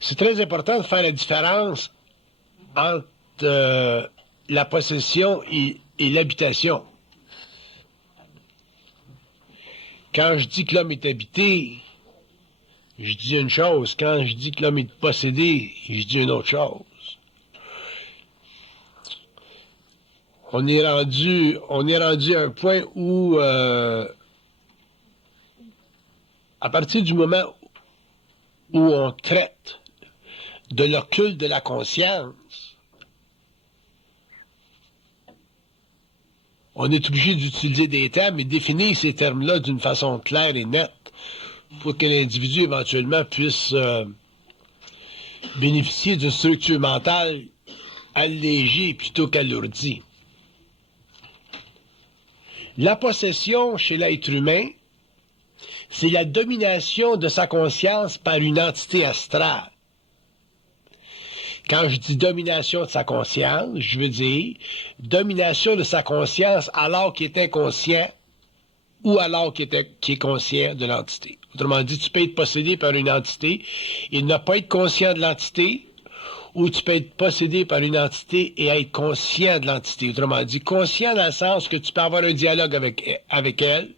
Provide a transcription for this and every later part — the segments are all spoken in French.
C'est très important de faire la différence entre la possession et l'habitation. Quand je dis que l'homme est habité, je dis une chose. Quand je dis que l'homme est possédé, je dis une autre chose. On est rendu à un point où, à partir du moment où on traite de l'occulte de la conscience, on est obligé d'utiliser des termes et définir ces termes-là d'une façon claire et nette pour que l'individu éventuellement puisse bénéficier d'une structure mentale allégée plutôt qu'alourdie. La possession chez l'être humain, c'est la domination de sa conscience par une entité astrale. Quand je dis domination de sa conscience, je veux dire domination de sa conscience alors qu'il est inconscient ou alors qu'il est conscient de l'entité. Autrement dit, tu peux être possédé par une entité et ne pas être conscient de l'entité, ou tu peux être possédé par une entité et être conscient de l'entité. Autrement dit, conscient dans le sens que tu peux avoir un dialogue avec elle,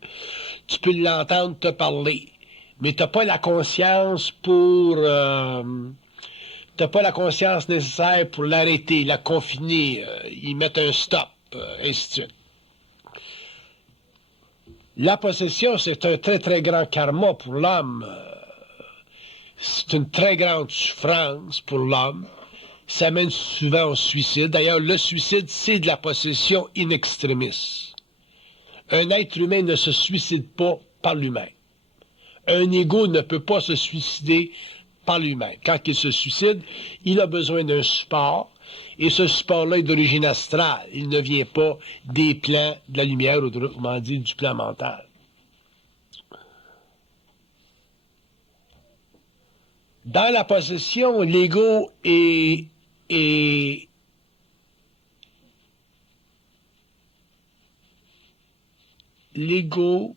tu peux l'entendre te parler, mais tu n'as pas la conscience t'as pas la conscience nécessaire pour l'arrêter, la confiner, y mettre un stop, ainsi de suite. La possession, c'est un très, très grand karma pour l'homme. C'est une très grande souffrance pour l'homme. Ça mène souvent au suicide. D'ailleurs, le suicide, c'est de la possession in extremis. Un être humain ne se suicide pas par lui-même. Un ego ne peut pas se suicider par lui-même. Quand il se suicide, il a besoin d'un support, et ce support-là est d'origine astrale. Il ne vient pas des plans de la lumière, autrement dit, du plan mental. Dans la possession, l'ego est l'ego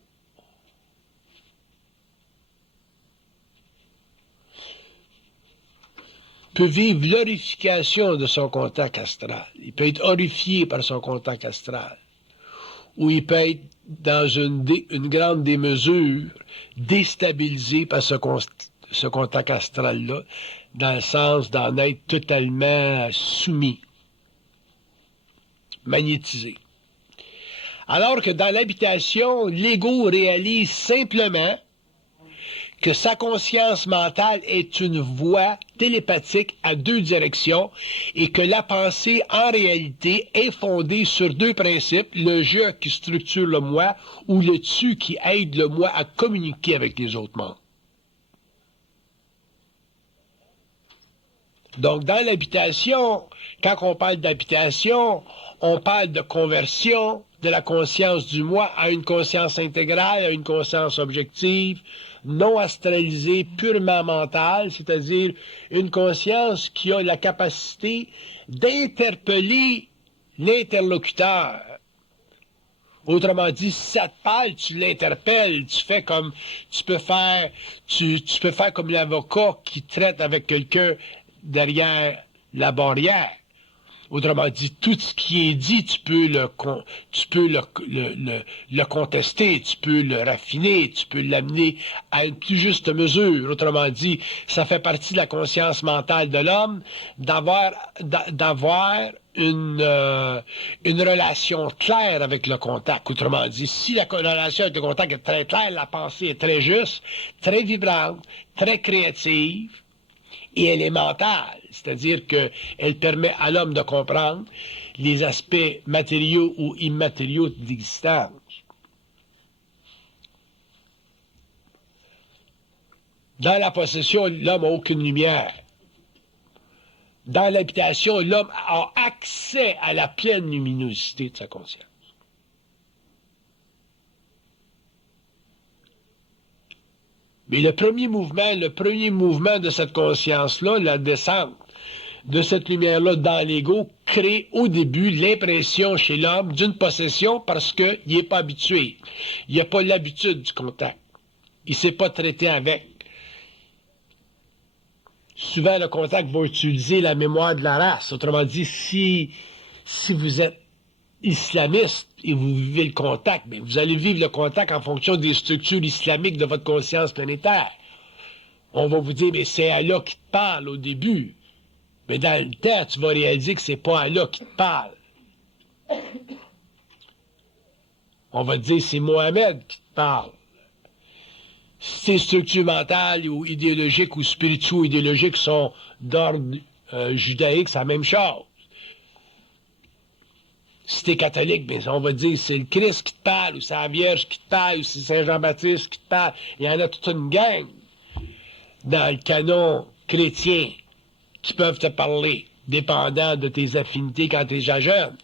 peut vivre l'horrification de son contact astral. Il peut être horrifié par son contact astral. Ou il peut être, dans une grande démesure, déstabilisé par ce contact astral-là, dans le sens d'en être totalement soumis, magnétisé. Alors que dans l'habitation, l'ego réalise simplement que sa conscience mentale est une voie télépathique à deux directions et que la pensée, en réalité, est fondée sur deux principes, le je qui structure le moi ou le tu qui aide le moi à communiquer avec les autres mondes. Donc, dans l'habitation, quand on parle d'habitation, on parle de conversion de la conscience du moi à une conscience intégrale, à une conscience objective, non astralisée, purement mentale, c'est-à-dire une conscience qui a la capacité d'interpeller l'interlocuteur. Autrement dit, si ça te parle, tu l'interpelles, tu peux faire comme l'avocat qui traite avec quelqu'un derrière la barrière. Autrement dit, tout ce qui est dit, tu peux le contester, tu peux le raffiner, tu peux l'amener à une plus juste mesure. Autrement dit, ça fait partie de la conscience mentale de l'homme d'avoir une relation claire avec le contact. Autrement dit, si la relation avec le contact est très claire, la pensée est très juste, très vibrante, très créative, et elle est mentale, c'est-à-dire qu'elle permet à l'homme de comprendre les aspects matériaux ou immatériaux d'existence. Dans la possession, l'homme n'a aucune lumière. Dans l'habitation, l'homme a accès à la pleine luminosité de sa conscience. Mais le premier mouvement de cette conscience-là, la descente de cette lumière-là dans l'ego, crée au début l'impression chez l'homme d'une possession parce qu'il n'est pas habitué. Il n'a pas l'habitude du contact. Il ne sait pas traiter avec. Souvent, le contact va utiliser la mémoire de la race. Autrement dit, si vous êtes islamiste et vous vivez le contact, bien, vous allez vivre le contact en fonction des structures islamiques de votre conscience planétaire. On va vous dire, mais c'est Allah qui te parle au début. Mais dans le temps, tu vas réaliser que c'est pas Allah qui te parle. On va te dire, c'est Mohamed qui te parle. Si tes structures mentales ou idéologiques ou spirituelles idéologiques sont d'ordre judaïque, c'est la même chose. Si t'es catholique, bien, on va te dire c'est le Christ qui te parle, ou c'est la Vierge qui te parle, ou c'est Saint Jean-Baptiste qui te parle. Il y en a toute une gang dans le canon chrétien qui peuvent te parler, dépendant de tes affinités quand tu es jeune.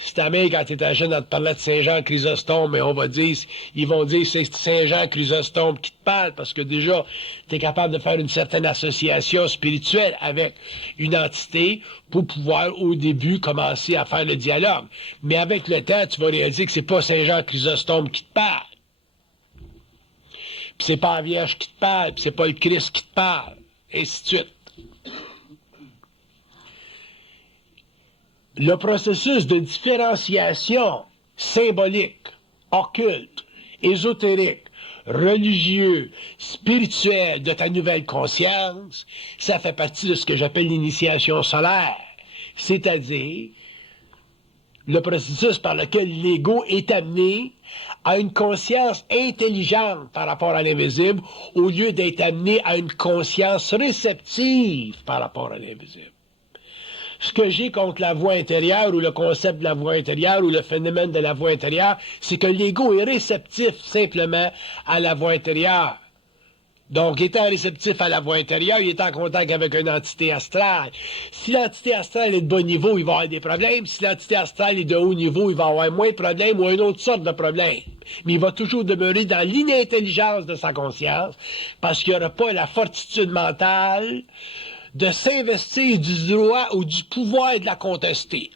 Si ta mère, quand tu étais jeune, elle te parlait de Saint-Jean Chrysostome, mais on va dire, ils vont dire c'est Saint-Jean Chrysostome qui te parle, parce que déjà, tu es capable de faire une certaine association spirituelle avec une entité pour pouvoir, au début, commencer à faire le dialogue. Mais avec le temps, tu vas réaliser que c'est pas Saint-Jean Chrysostome qui te parle. Puis c'est pas la Vierge qui te parle, puis c'est pas le Christ qui te parle, et ainsi de suite. Le processus de différenciation symbolique, occulte, ésotérique, religieux, spirituel de ta nouvelle conscience, ça fait partie de ce que j'appelle l'initiation solaire, c'est-à-dire le processus par lequel l'ego est amené à une conscience intelligente par rapport à l'invisible au lieu d'être amené à une conscience réceptive par rapport à l'invisible. Ce que j'ai contre la voix intérieure ou le concept de la voix intérieure ou le phénomène de la voix intérieure, c'est que l'ego est réceptif simplement à la voix intérieure. Donc, étant réceptif à la voix intérieure, il est en contact avec une entité astrale. Si l'entité astrale est de bas niveau, il va avoir des problèmes. Si l'entité astrale est de haut niveau, il va avoir moins de problèmes ou une autre sorte de problème. Mais il va toujours demeurer dans l'inintelligence de sa conscience parce qu'il n'y aura pas la fortitude mentale de s'investir du droit ou du pouvoir de la contester.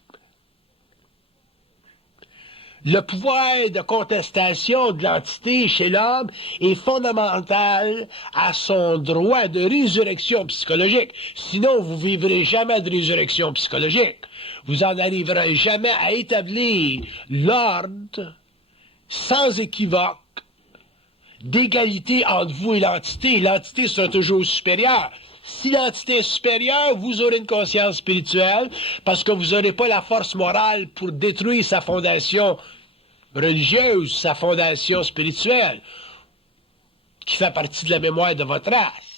Le pouvoir de contestation de l'entité chez l'homme est fondamental à son droit de résurrection psychologique. Sinon, vous ne vivrez jamais de résurrection psychologique. Vous n'en arriverez jamais à établir l'ordre sans équivoque d'égalité entre vous et l'entité. L'entité sera toujours supérieure. Si l'entité est supérieure, vous aurez une conscience spirituelle parce que vous n'aurez pas la force morale pour détruire sa fondation religieuse, sa fondation spirituelle, qui fait partie de la mémoire de votre race.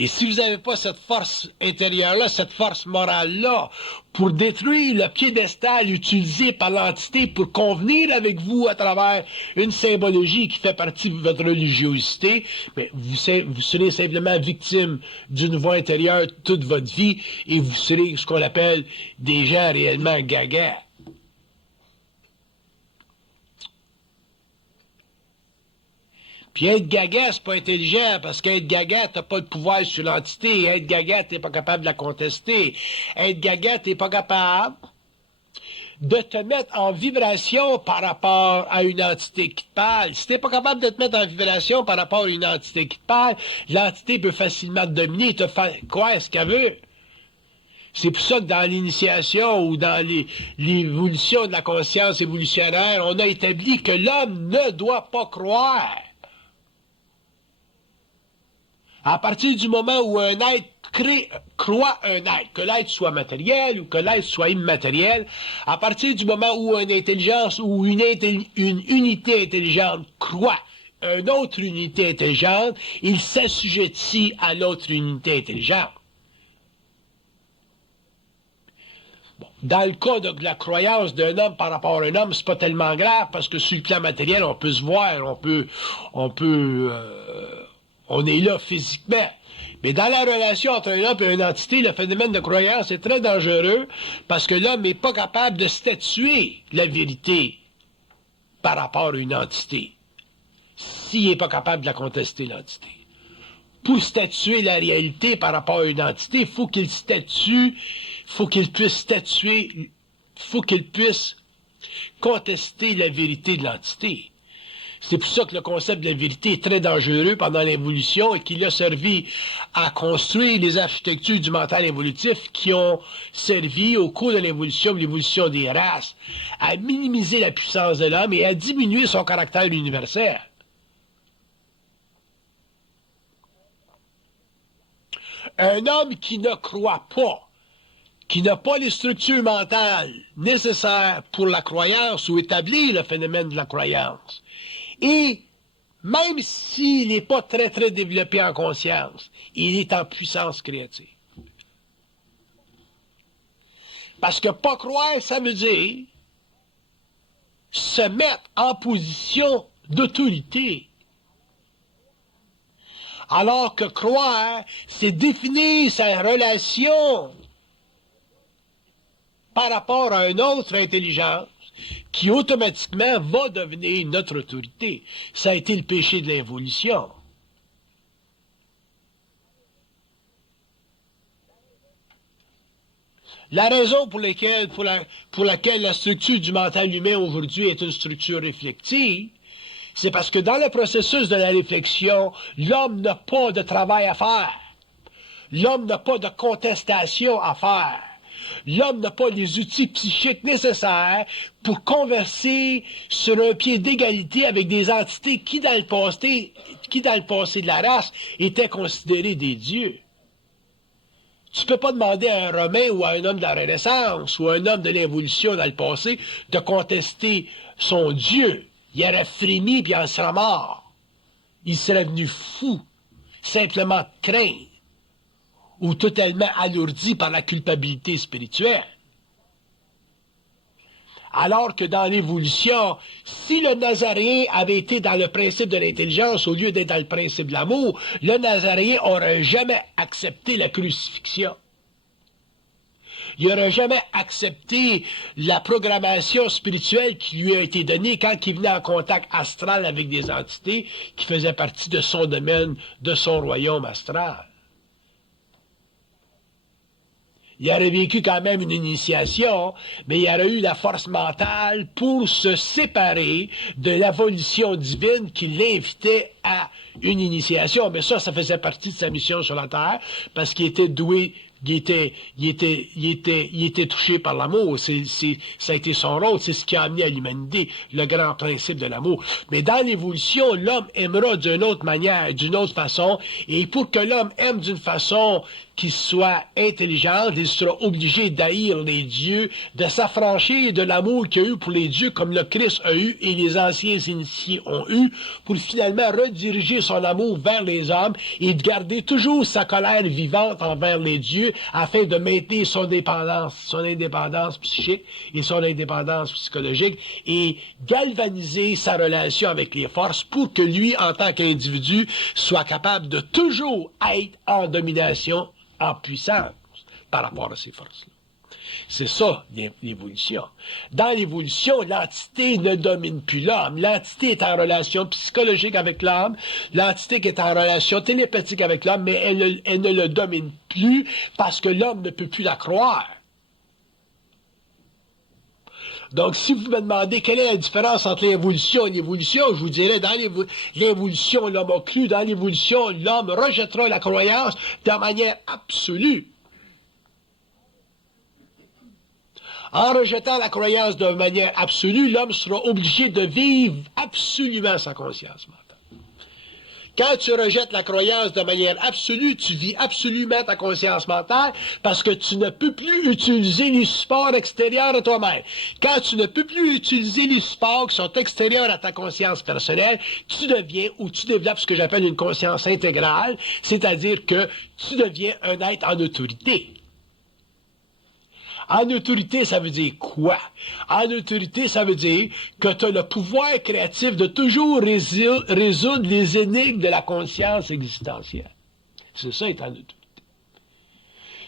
Et si vous n'avez pas cette force intérieure-là, cette force morale-là, pour détruire le piédestal utilisé par l'entité pour convenir avec vous à travers une symbologie qui fait partie de votre religiosité, mais vous serez simplement victime d'une voix intérieure toute votre vie et vous serez ce qu'on appelle des gens réellement gaga. Puis être gaga, c'est pas intelligent, parce qu'être gaga, t'as pas de pouvoir sur l'entité. Être gaga, t'es pas capable de la contester. Être gaga, t'es pas capable de te mettre en vibration par rapport à une entité qui te parle. Si t'es pas capable de te mettre en vibration par rapport à une entité qui te parle, l'entité peut facilement te dominer et te faire croire ce qu'elle veut. C'est pour ça que dans l'initiation ou dans l'évolution de la conscience évolutionnaire, on a établi que l'homme ne doit pas croire. À partir du moment où un être croit un être, que l'être soit matériel ou que l'être soit immatériel, à partir du moment où une intelligence ou une unité intelligente croit une autre unité intelligente, il s'assujettit à l'autre unité intelligente. Bon. Dans le cas de la croyance d'un homme par rapport à un homme, c'est pas tellement grave parce que sur le plan matériel, on peut se voir, on est là physiquement. Mais dans la relation entre un homme et une entité, le phénomène de croyance est très dangereux parce que l'homme n'est pas capable de statuer la vérité par rapport à une entité. S'il n'est pas capable de la contester, l'entité. Pour statuer la réalité par rapport à une entité, il faut qu'il puisse contester la vérité de l'entité. C'est pour ça que le concept de la vérité est très dangereux pendant l'évolution et qu'il a servi à construire les architectures du mental évolutif qui ont servi au cours de l'évolution des races, à minimiser la puissance de l'homme et à diminuer son caractère universel. Un homme qui ne croit pas, qui n'a pas les structures mentales nécessaires pour la croyance ou établir le phénomène de la croyance, et même s'il n'est pas très très développé en conscience, il est en puissance créative. Parce que pas croire, ça veut dire se mettre en position d'autorité. Alors que croire, c'est définir sa relation par rapport à une autre intelligence qui automatiquement va devenir notre autorité. Ça a été le péché de l'involution. La raison pour laquelle la structure du mental humain aujourd'hui est une structure réflexive, c'est parce que dans le processus de la réflexion, l'homme n'a pas de travail à faire. L'homme n'a pas de contestation à faire. L'homme n'a pas les outils psychiques nécessaires pour converser sur un pied d'égalité avec des entités qui, dans le passé de la race, étaient considérées des dieux. Tu ne peux pas demander à un Romain ou à un homme de la Renaissance ou à un homme de l'évolution dans le passé de contester son Dieu. Il aurait frémi puis il en serait mort. Il serait venu fou, simplement de crainte, ou totalement alourdi par la culpabilité spirituelle. Alors que dans l'évolution, si le Nazaréen avait été dans le principe de l'intelligence au lieu d'être dans le principe de l'amour, le Nazaréen n'aurait jamais accepté la crucifixion. Il n'aurait jamais accepté la programmation spirituelle qui lui a été donnée quand il venait en contact astral avec des entités qui faisaient partie de son domaine, de son royaume astral. Il aurait vécu quand même une initiation, mais il aurait eu la force mentale pour se séparer de la volition divine qui l'invitait à une initiation. Mais ça faisait partie de sa mission sur la Terre, parce qu'il était doué, il était touché par l'amour. Ça a été son rôle, c'est ce qui a amené à l'humanité, le grand principe de l'amour. Mais dans l'évolution, l'homme aimera d'une autre manière, d'une autre façon, et pour que l'homme aime d'une façon qui soit intelligente, il sera obligé d'haïr les dieux, de s'affranchir de l'amour qu'il a eu pour les dieux comme le Christ a eu et les anciens initiés ont eu, pour finalement rediriger son amour vers les hommes et de garder toujours sa colère vivante envers les dieux afin de maintenir son indépendance psychique et son indépendance psychologique et galvaniser sa relation avec les forces pour que lui, en tant qu'individu, soit capable de toujours être en domination, en puissance par rapport à ces forces-là. C'est ça, l'évolution. Dans l'évolution, l'entité ne domine plus l'homme. L'entité est en relation psychologique avec l'homme, l'entité est en relation télépathique avec l'homme, mais elle ne le domine plus parce que l'homme ne peut plus la croire. Donc, si vous me demandez quelle est la différence entre l'évolution et l'évolution, je vous dirais, dans l'évolution, l'homme a cru, dans l'évolution, l'homme rejettera la croyance de manière absolue. En rejetant la croyance de manière absolue, l'homme sera obligé de vivre absolument sa conscience mentale. Quand tu rejettes la croyance de manière absolue, tu vis absolument ta conscience mentale parce que tu ne peux plus utiliser les supports extérieurs à toi-même. Quand tu ne peux plus utiliser les supports qui sont extérieurs à ta conscience personnelle, tu deviens ou tu développes ce que j'appelle une conscience intégrale, c'est-à-dire que tu deviens un être en autorité. En autorité, ça veut dire quoi? En autorité, ça veut dire que tu as le pouvoir créatif de toujours résoudre les énigmes de la conscience existentielle. C'est ça, être en autorité.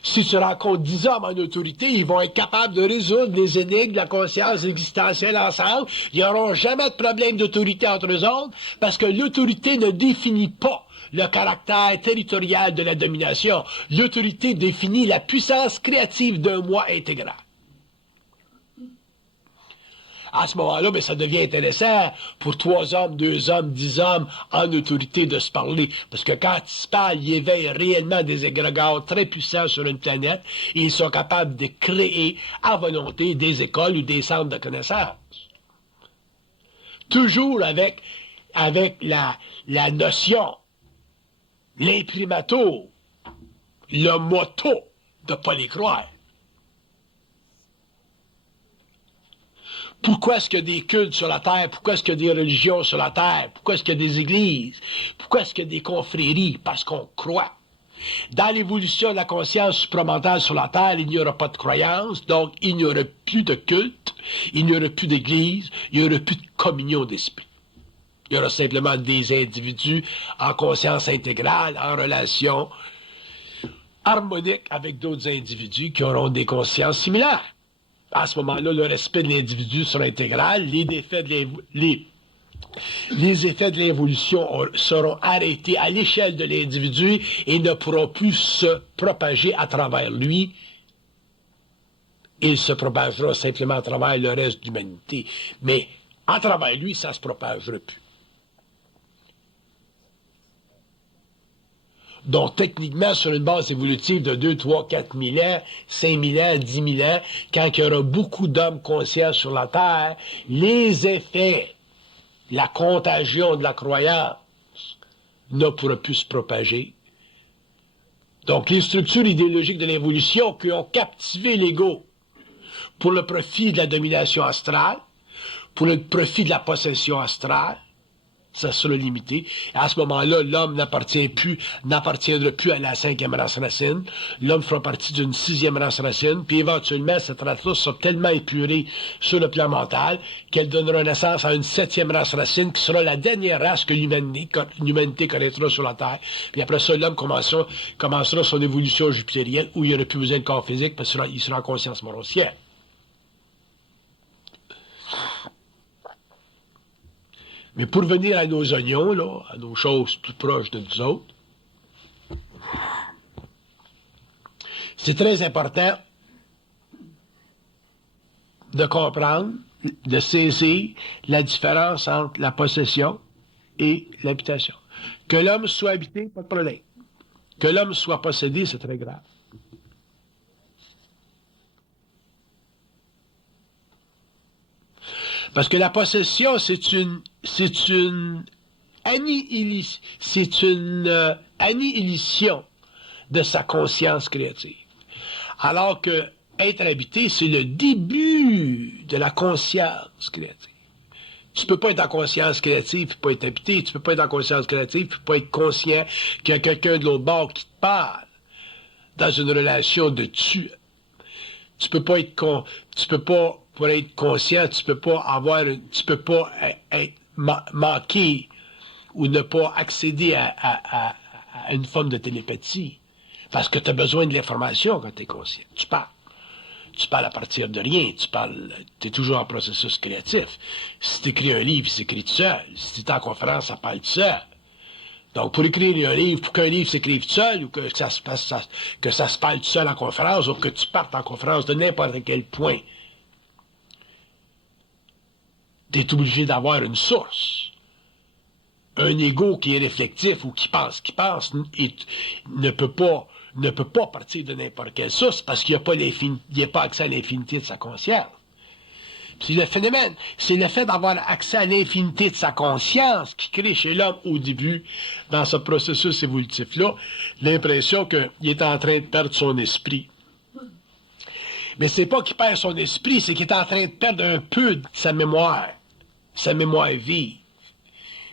Si tu rencontres 10 hommes en autorité, ils vont être capables de résoudre les énigmes de la conscience existentielle ensemble. Ils n'auront jamais de problème d'autorité entre eux autres, parce que l'autorité ne définit pas le caractère territorial de la domination. L'autorité définit la puissance créative d'un moi intégral. À ce moment-là, ben, ça devient intéressant pour 3 hommes, 2 hommes, 10 hommes en autorité de se parler. Parce que quand ils se parlent, ils éveillent réellement des égrégores très puissants sur une planète et ils sont capables de créer à volonté des écoles ou des centres de connaissances. Toujours avec la notion, l'imprimatur, le motto de ne pas les croire. Pourquoi est-ce qu'il y a des cultes sur la Terre? Pourquoi est-ce qu'il y a des religions sur la Terre? Pourquoi est-ce qu'il y a des églises? Pourquoi est-ce qu'il y a des confréries? Parce qu'on croit. Dans l'évolution de la conscience supramentale sur la Terre, il n'y aura pas de croyance, donc il n'y aura plus de culte, il n'y aura plus d'église, il n'y aura plus de communion d'esprit. Il y aura simplement des individus en conscience intégrale, en relation harmonique avec d'autres individus qui auront des consciences similaires. À ce moment-là, le respect de l'individu sera intégral, les effets de l'évolution seront arrêtés à l'échelle de l'individu et ne pourront plus se propager à travers lui. Il se propagera simplement à travers le reste de l'humanité. Mais à travers lui, ça ne se propagera plus. Donc, techniquement, sur une base évolutive de 2, 3, 4 000 ans, 5 000 ans, 10 000 ans, quand il y aura beaucoup d'hommes conscients sur la Terre, les effets, la contagion de la croyance ne pourra plus se propager. Donc, les structures idéologiques de l'évolution qui ont captivé l'ego pour le profit de la domination astrale, pour le profit de la possession astrale, ça sera limité. Et à ce moment-là, l'homme n'appartiendra plus à la 5e race racine. L'homme fera partie d'une 6e race racine, puis éventuellement, cette race-là sera tellement épurée sur le plan mental qu'elle donnera naissance à une 7e race racine qui sera la dernière race que l'humanité connaîtra sur la Terre. Puis après ça, l'homme commencera son évolution jupitérienne où il n'y aura plus besoin de corps physique parce qu'il sera en conscience moroncière. Mais pour venir à nos oignons, là, à nos choses plus proches de nous autres, c'est très important de comprendre, de saisir la différence entre la possession et l'habitation. Que l'homme soit habité, pas de problème. Que l'homme soit possédé, c'est très grave. Parce que la possession, c'est une annihilation de sa conscience créative. Alors que être habité, c'est le début de la conscience créative. Tu peux pas être en conscience créative puis pas être habité. Tu peux pas être en conscience créative puis pas être conscient qu'il y a quelqu'un de l'autre bord qui te parle dans une relation de tu. Tu peux pas être pour être conscient, tu peux pas être manquer ou ne pas accéder à une forme de télépathie. Parce que tu as besoin de l'information quand tu es conscient. Tu parles. Tu parles à partir de rien. Tu es toujours en processus créatif. Si tu écris un livre, il s'écrit tout seul. Si tu es en conférence, ça parle tout seul. Donc, pour écrire un livre, pour qu'un livre s'écrive tout seul, ou que ça se parle tout seul en conférence, ou que tu partes en conférence de n'importe quel point, tu es obligé d'avoir une source. Un ego qui est réflectif ou qui pense, ne peut pas partir de n'importe quelle source parce qu'il n'y a pas accès à l'infinité de sa conscience. C'est le phénomène, c'est le fait d'avoir accès à l'infinité de sa conscience qui crée chez l'homme au début, dans ce processus évolutif-là, l'impression qu'il est en train de perdre son esprit. Mais c'est pas qu'il perd son esprit, c'est qu'il est en train de perdre un peu de sa mémoire vive,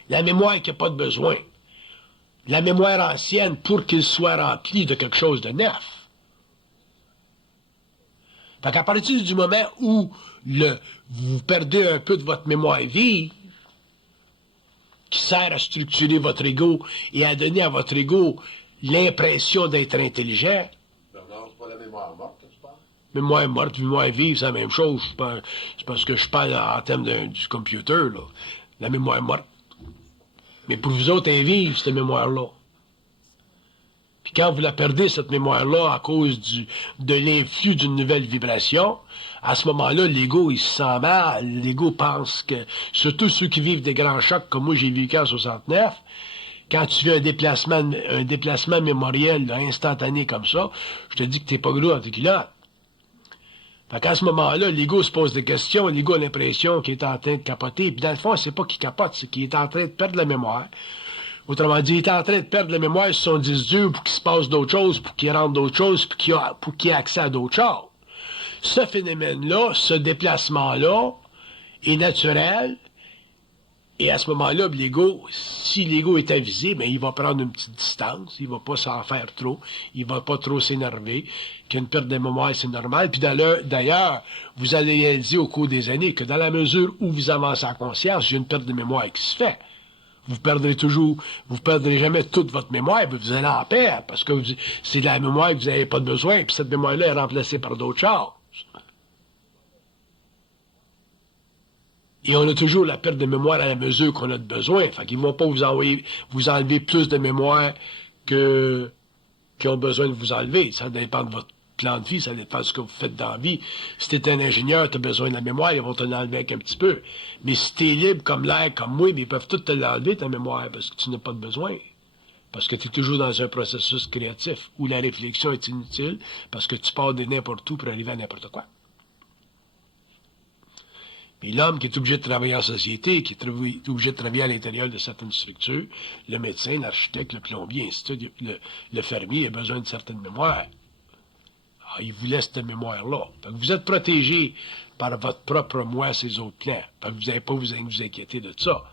la mémoire qui n'a pas de besoin, la mémoire ancienne pour qu'il soit rempli de quelque chose de neuf. Fait qu'à partir du moment où vous perdez un peu de votre mémoire vive, qui sert à structurer votre ego et à donner à votre ego l'impression d'être intelligent. Bernard, c'est pas la mémoire morte que tu parles? Mémoire morte, mémoire vive, c'est la même chose. C'est parce que je parle en termes du computer, là. La mémoire morte. Mais pour vous autres, elle est vive, cette mémoire-là. Puis quand vous la perdez, cette mémoire-là, à cause de l'influx d'une nouvelle vibration, à ce moment-là, l'ego, il se sent mal. L'ego pense que, surtout ceux qui vivent des grands chocs, comme moi j'ai vécu en 69, quand tu fais un déplacement mémoriel là, instantané comme ça, je te dis que t'es pas gros dans tes culottes. Fait qu'à ce moment-là, l'ego se pose des questions, l'ego a l'impression qu'il est en train de capoter, puis dans le fond, c'est pas qu'il capote, c'est qu'il est en train de perdre la mémoire. Autrement dit, il est en train de perdre la mémoire sur son disque dur pour qu'il se passe d'autres choses, pour qu'il rentre d'autres choses, pour qu'il ait accès à d'autres choses. Ce phénomène-là, ce déplacement-là, est naturel, et à ce moment-là, l'ego, si l'ego est avisé, ben, il va prendre une petite distance, il va pas s'en faire trop, il va pas trop s'énerver, qu'une perte de mémoire, c'est normal. Puis d'ailleurs, vous allez réaliser au cours des années que dans la mesure où vous avancez en conscience, il y a une perte de mémoire qui se fait. Vous perdrez jamais toute votre mémoire, mais vous allez en perdre, parce que c'est de la mémoire que vous n'avez pas de besoin, puis cette mémoire-là est remplacée par d'autres choses. Et on a toujours la perte de mémoire à la mesure qu'on a de besoin. Fait qu'ils ne vont pas vous enlever plus de mémoire qu'ils ont besoin de vous enlever. Ça dépend de votre plan de vie, ça dépend de ce que vous faites dans la vie. Si t'es un ingénieur, tu as besoin de la mémoire, ils vont te l'enlever avec un petit peu. Mais si t'es libre comme l'air, comme moi, ils peuvent tout te l'enlever, ta mémoire, parce que tu n'as pas de besoin. Parce que tu es toujours dans un processus créatif où la réflexion est inutile, parce que tu pars de n'importe où pour arriver à n'importe quoi. Mais l'homme qui est obligé de travailler en société, qui est obligé de travailler à l'intérieur de certaines structures, le médecin, l'architecte, le plombier, ainsi de suite, le fermier a besoin de certaines mémoires. Alors, il vous laisse cette mémoire-là. Fait que vous êtes protégé par votre propre moi, ces autres plans. Fait que vous n'avez pas vous inquiéter de ça.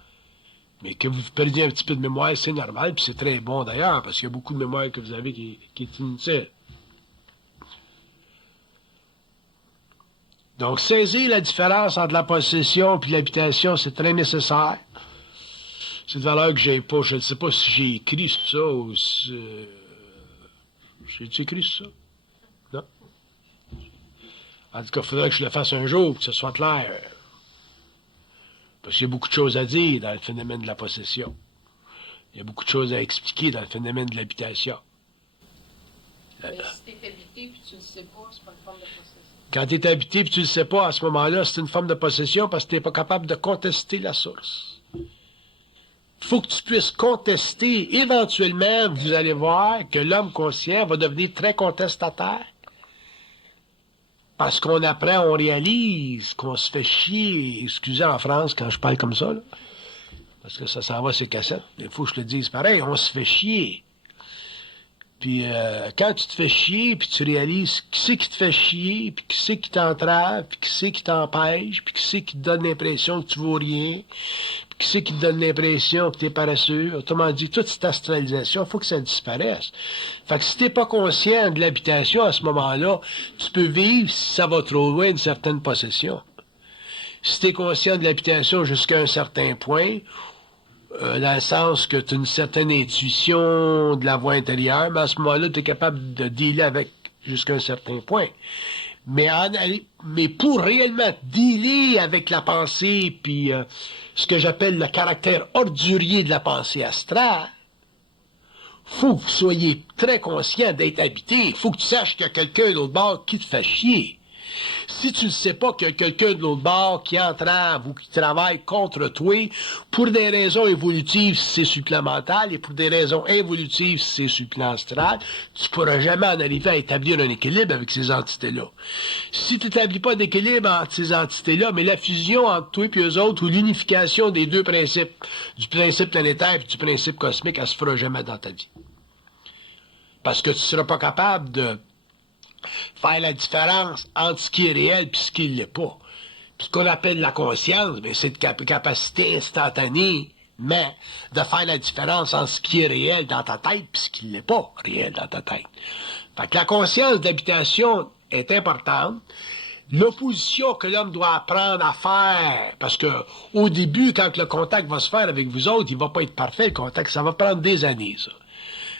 Mais que vous perdiez un petit peu de mémoire, c'est normal, puis c'est très bon d'ailleurs, parce qu'il y a beaucoup de mémoire que vous avez qui est inutile. Donc, saisir la différence entre la possession et l'habitation, c'est très nécessaire. C'est une valeur que j'ai pas. Je ne sais pas si j'ai écrit ça ou si... J'ai-tu écrit ça? Non? En tout cas, il faudrait que je le fasse un jour, que ce soit clair. Parce qu'il y a beaucoup de choses à dire dans le phénomène de la possession. Il y a beaucoup de choses à expliquer dans le phénomène de l'habitation. Mais si t'es habité et tu ne le sais pas, c'est pas une forme de possession. Quand tu es habité et tu ne le sais pas, à ce moment-là, c'est une forme de possession parce que tu n'es pas capable de contester la source. Il faut que tu puisses contester. Éventuellement, vous allez voir que l'homme conscient va devenir très contestataire. Parce qu'on apprend, on réalise qu'on se fait chier. Excusez en France quand je parle comme ça, là, parce que ça s'en va ces cassettes. Il faut que je le dise pareil, on se fait chier. Puis quand tu te fais chier, puis tu réalises qui c'est qui te fait chier, puis qui c'est qui t'entrave, puis qui c'est qui t'empêche, puis qui c'est qui te donne l'impression que tu vaux rien, puis qui c'est qui te donne l'impression que tu es paresseux. Autrement dit, toute cette astralisation, il faut que ça disparaisse. Fait que si t'es pas conscient de l'habitation à ce moment-là, tu peux vivre si ça va trop loin d'une certaine possession. Si tu es conscient de l'habitation jusqu'à un certain point, dans le sens que tu as une certaine intuition de la voix intérieure, mais à ce moment-là, tu es capable de dealer avec jusqu'à un certain point. Mais pour réellement dealer avec la pensée, puis ce que j'appelle le caractère ordurier de la pensée astrale, faut que vous soyez très conscient d'être habité. Il faut que tu saches qu'il y a quelqu'un d'autre bord qui te fait chier. Si tu ne sais pas qu'il y a quelqu'un de l'autre bord qui entrave ou qui travaille contre toi, pour des raisons évolutives si c'est sur le plan mental et pour des raisons involutives si c'est sur le plan astral, tu ne pourras jamais en arriver à établir un équilibre avec ces entités-là. Si tu n'établis pas d'équilibre entre ces entités-là, mais la fusion entre toi et eux autres ou l'unification des deux principes, du principe planétaire et du principe cosmique, elle se fera jamais dans ta vie. Parce que tu ne seras pas capable de faire la différence entre ce qui est réel et ce qui ne l'est pas. Puis ce qu'on appelle la conscience, ben, c'est une capacité instantanée, mais de faire la différence entre ce qui est réel dans ta tête et ce qui ne l'est pas réel dans ta tête. Fait que la conscience d'habitation est importante. L'opposition que l'homme doit apprendre à faire, parce que au début, quand le contact va se faire avec vous autres, il va pas être parfait, le contact, ça va prendre des années, ça.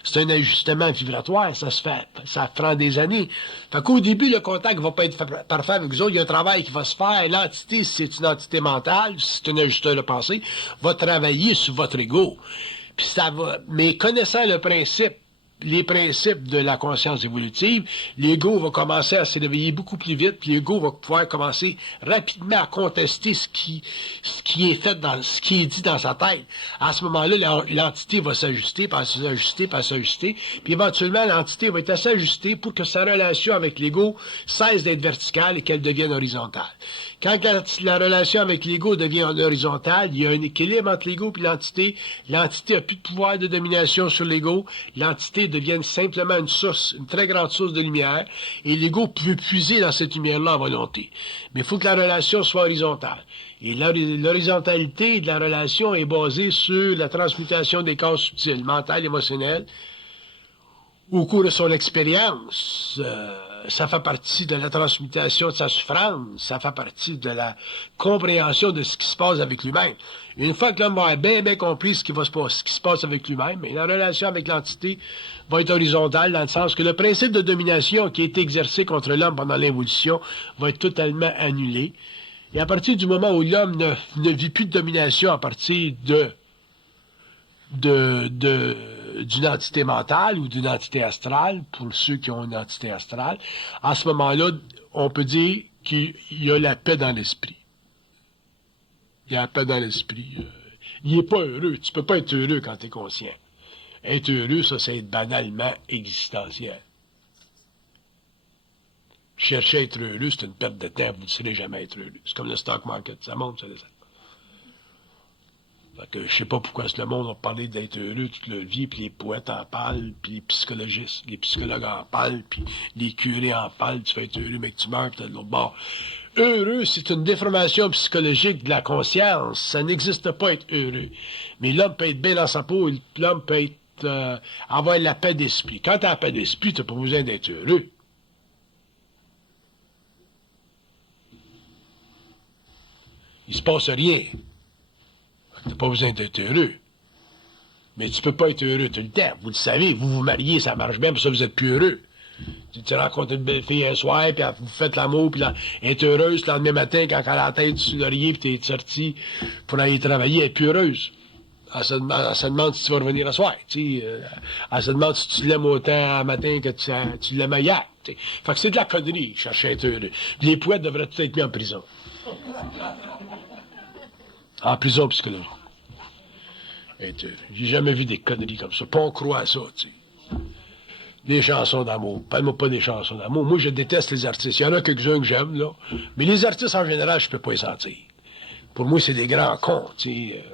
C'est un ajustement vibratoire, ça se fait, ça prend des années. Fait qu'au début, le contact va pas être parfait avec vous autres, il y a un travail qui va se faire, l'entité, si c'est une entité mentale, si c'est un ajusteur de pensée, va travailler sur votre ego. Puis ça va, mais connaissant le principe les principes de la conscience évolutive, l'ego va commencer à s'éveiller beaucoup plus vite, puis l'ego va pouvoir commencer rapidement à contester ce qui est fait ce qui est dit dans sa tête. À ce moment-là, l'entité va s'ajuster, puis s'ajuster, puis s'ajuster, puis éventuellement, l'entité va être assez ajustée pour que sa relation avec l'ego cesse d'être verticale et qu'elle devienne horizontale. Quand la relation avec l'ego devient horizontale, il y a un équilibre entre l'ego et l'entité. L'entité n'a plus de pouvoir de domination sur l'ego. L'entité devient simplement une très grande source de lumière, et l'ego peut puiser dans cette lumière-là à volonté. Mais il faut que la relation soit horizontale. Et l'horizontalité de la relation est basée sur la transmutation des causes subtiles, mentales, émotionnelles, au cours de son expérience. Ça fait partie de la transmutation de sa souffrance, ça fait partie de la compréhension de ce qui se passe avec lui-même. Une fois que l'homme va avoir bien compris ce qui se passe avec lui-même, et la relation avec l'entité va être horizontale, dans le sens que le principe de domination qui a été exercé contre l'homme pendant l'évolution va être totalement annulé. Et à partir du moment où l'homme ne vit plus de domination à partir d'une entité mentale ou d'une entité astrale, pour ceux qui ont une entité astrale, à ce moment-là, on peut dire qu'il y a la paix dans l'esprit. Il y a la paix dans l'esprit. Il n'est pas heureux. Tu peux pas être heureux quand tu es conscient. Être heureux, ça, c'est être banalement existentiel. Chercher à être heureux, c'est une perte de temps. Vous ne saurez jamais être heureux. C'est comme le stock market. Ça monte, ça descend. Fait que je sais pas pourquoi le monde a parlé d'être heureux toute leur vie, puis les poètes en parlent, puis les psychologues en parlent, puis les curés en parlent, tu vas être heureux, mais que tu meurs, peut-être de l'autre bord. Heureux, c'est une déformation psychologique de la conscience. Ça n'existe pas être heureux. Mais l'homme peut être bien dans sa peau, l'homme peut être, avoir la paix d'esprit. Quand tu as la paix d'esprit, tu n'as pas besoin d'être heureux. Il se passe rien. Tu n'as pas besoin d'être heureux. Mais tu peux pas être heureux tout le temps. Vous le savez, vous vous mariez, ça marche bien, pour ça vous êtes plus heureux. Tu rencontres une belle fille un soir, puis vous faites l'amour, puis elle est heureuse, le lendemain matin, quand elle a la tête sur l'oreiller, puis tu es sorti pour aller travailler, elle est plus heureuse. Elle se demande si tu vas revenir à soir. Elle se demande si tu l'aimes autant un matin que tu l'aimes hier. T'sais. Fait que c'est de la connerie, chercher à être heureux. Les poètes devraient tous être mis en prison. En prison psychologique. J'ai jamais vu des conneries comme ça. Pas on croit à ça, tu sais. Des chansons d'amour. Parle-moi pas des chansons d'amour. Moi, je déteste les artistes. Il y en a quelques-uns que j'aime, là. Mais les artistes, en général, je peux pas les sentir. Pour moi, c'est des grands cons, tu sais.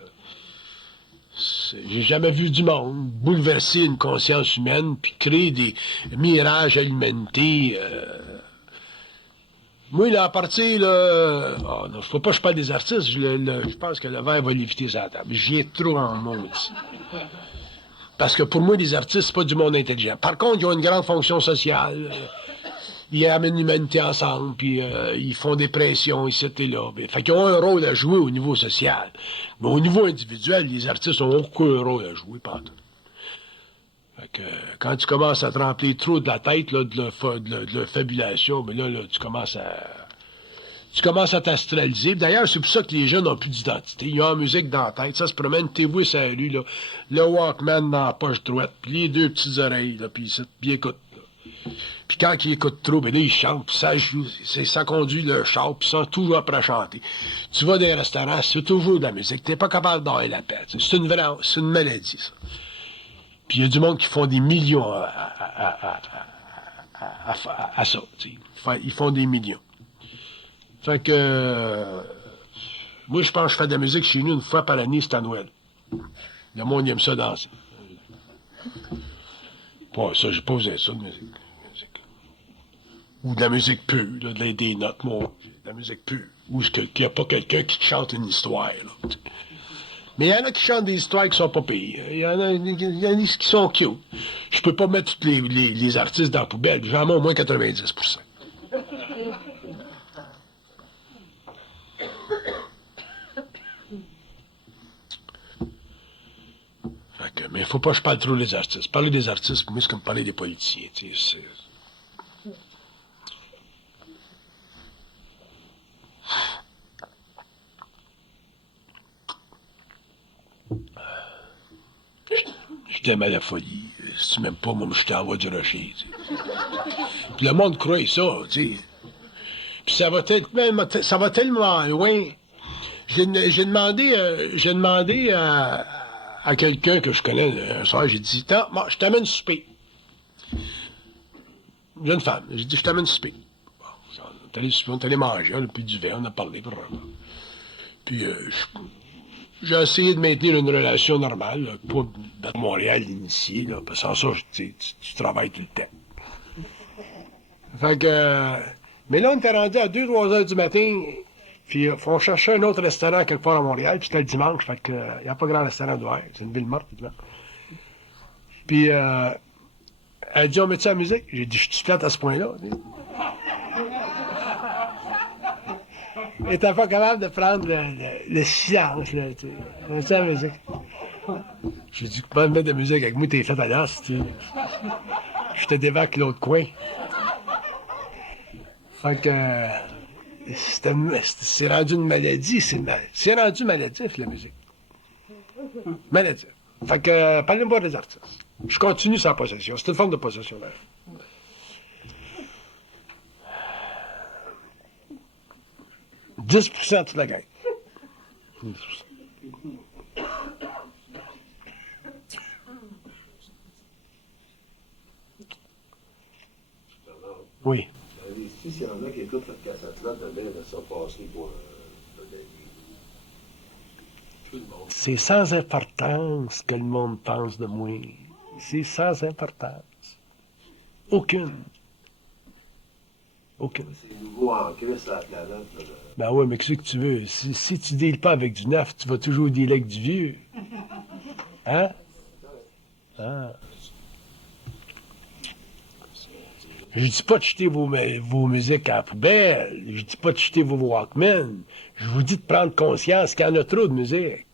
J'ai jamais vu du monde bouleverser une conscience humaine puis créer des mirages à l'humanité. Moi, là, à partir, là... Oh, non, faut pas que je parle des artistes. Je pense que le verre va l'éviter ça la table. J'y ai trop en monde ici. Parce que pour moi, les artistes, c'est pas du monde intelligent. Par contre, ils ont une grande fonction sociale. Ils amènent l'humanité ensemble, puis ils font des pressions ici et là. Fait qu'ils ont un rôle à jouer au niveau social. Mais au niveau individuel, les artistes n'ont aucun rôle à jouer, pas tout. Fait que quand tu commences à te remplir trop de la tête, là, de la fabulation, mais là, tu commences à t'astraliser. D'ailleurs, c'est pour ça que les jeunes n'ont plus d'identité. Ils ont la musique dans la tête. Ça se promène, t'es voué sur la rue, là. Le Walkman dans la poche droite, puis les deux petites oreilles, là, puis ils écoutent. Là. Puis quand ils écoutent trop, ben là, ils chantent, puis ça joue. Ça conduit leur char, puis ils sont toujours après à chanter. Tu vas dans les restaurants, c'est toujours de la musique. T'es pas capable d'avoir la paix. C'est une maladie, ça. Puis il y a du monde qui font des millions à ça. T'sais. Ils font des millions. Fait que... moi, je pense que je fais de la musique chez nous une fois par année, c'est à Noël. Le monde aime ça danser. Bon, ça, j'ai pas besoin de ça, de musique. Ou de la musique pure, là, des notes, moi. De la musique pure. Ou qu'il n'y a pas quelqu'un qui te chante une histoire, là. T'sais. Mais il y en a qui chantent des histoires qui sont pas pires. Il y en a qui sont cute. Je peux pas mettre tous les artistes dans la poubelle. J'en mets au moins 90%. Mais il faut pas que je parle trop des artistes. Parler des artistes, pour moi, c'est comme parler des politiciens. Tu sais, je t'aime à la folie. c'est même pas, moi, je t'envoie du rocher. Tu sais. Puis le monde croit ça, tu sais. Puis ça va tellement loin. J'ai demandé à quelqu'un que je connais un soir, j'ai dit, moi, je t'amène souper. Une jeune femme. J'ai dit, je t'amène souper. Bon, on est allé manger, on a pris du verre, on a parlé. Puis j'ai essayé de maintenir une relation normale, là, pas dans Montréal initié, là, parce que sans ça, tu travailles tout le temps. Fait que... mais là, on était rendu à 2-3 heures du matin, puis on cherchait un autre restaurant quelque part à Montréal, puis c'était le dimanche, fait que il n'y a pas grand restaurant d'ouvert, c'est une ville morte, évidemment. Puis elle dit, on met ça à la musique? J'ai dit, je suis plate à ce point-là. Elle n'était pas capable de prendre le silence, là, tu sais. On met ça à la musique. J'ai dit, pas me mettre de musique avec moi, t'es fait à l'as, tu sais. Je te dévaque l'autre coin. Fait que c'est rendu une maladie, c'est rendu maladif, la musique. Maladif. Fait que, parlez-moi des artistes. Je continue sans possession. C'est une forme de possession, là. « 10% de toute la gang. 10%. Oui. S'il y en a qui écoutent cette cassette-là, demain, elle va se passer pour tout le monde. C'est sans importance que le monde pense de moi. C'est sans importance. Aucune. Aucune. C'est nouveau en crise sur la planète. Là. Ben ouais, mais qu'est-ce que tu veux? Si tu deals pas avec du neuf, tu vas toujours dealer avec du vieux. Hein? Ah. Je dis pas de jeter vos musiques à la poubelle. Je dis pas de jeter vos Walkman. Je vous dis de prendre conscience qu'il y en a trop de musique.